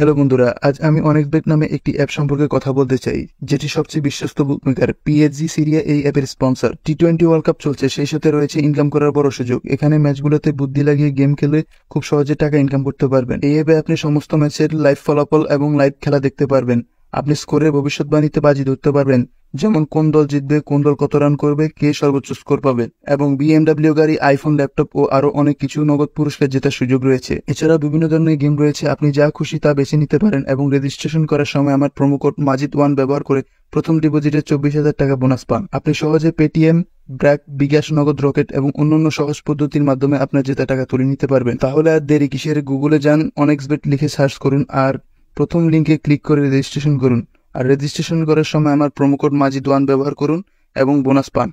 Hello বন্ধুরা, আজ আমি অনেকবেট নামে একটি অ্যাপ সম্পর্কে কথা বলতে চাই, যেটি সবচেয়ে বিশ্বস্ত বুকমেকার। পিএসজি সিরিয়া এই অ্যাপের স্পন্সর। টি-20 ওয়ার্ল্ড কাপ চলছে, সেই সাথে রয়েছে ইনকাম করার বড় সুযোগ। এখানে ম্যাচগুলোতে বুদ্ধি লাগিয়ে গেম খেলে খুব সহজে টাকা ইনকাম করতে পারবেন। এই অ্যাপে আপনি সমস্ত ম্যাচের লাইভ ফলাফল এবং লাইভ খেলা দেখতে পারবেন। আপনি স্কোরের ভবিষ্যৎবাণীতে বাজি ধরতে পারবেন, যেমন কোন দল জিতবে, কোন দল কত রান করবে, কে সর্বোচ্চ স্কোর পাবে। এবং বিএমডব্লিউ গাড়ি, আইফোন, ল্যাপটপ ও আরো অনেক কিছু নগদ পুরস্কার জেতার সুযোগ রয়েছে। এছাড়া বিভিন্ন ধরনের গেম রয়েছে, আপনি যা খুশি তা বেছে নিতে পারেন। এবং রেজিস্ট্রেশন করার সময় আমার প্রোমো কোড MAJID1 ব্যবহার করে প্রথম ডিপোজিটে 24,000 টাকা বোনাস পান। আপনি সহজে পেটিএম, ব্র্যাক, বিকাশ, নগদ, রকেট এবং অন্যান্য সহজ পদ্ধতির মাধ্যমে আপনার জেতা টাকা তুলে নিতে পারবেন। তাহলে আর দেরি কিসের? গুগলে যান, অনেক্সবেট লিখে সার্চ করুন আর প্রথম লিঙ্কে ক্লিক করে রেজিস্ট্রেশন করুন। আর রেজিস্ট্রেশন করার সময় আমার প্রোমো কোড MAJID1 ব্যবহার করুন এবং বোনাস পান।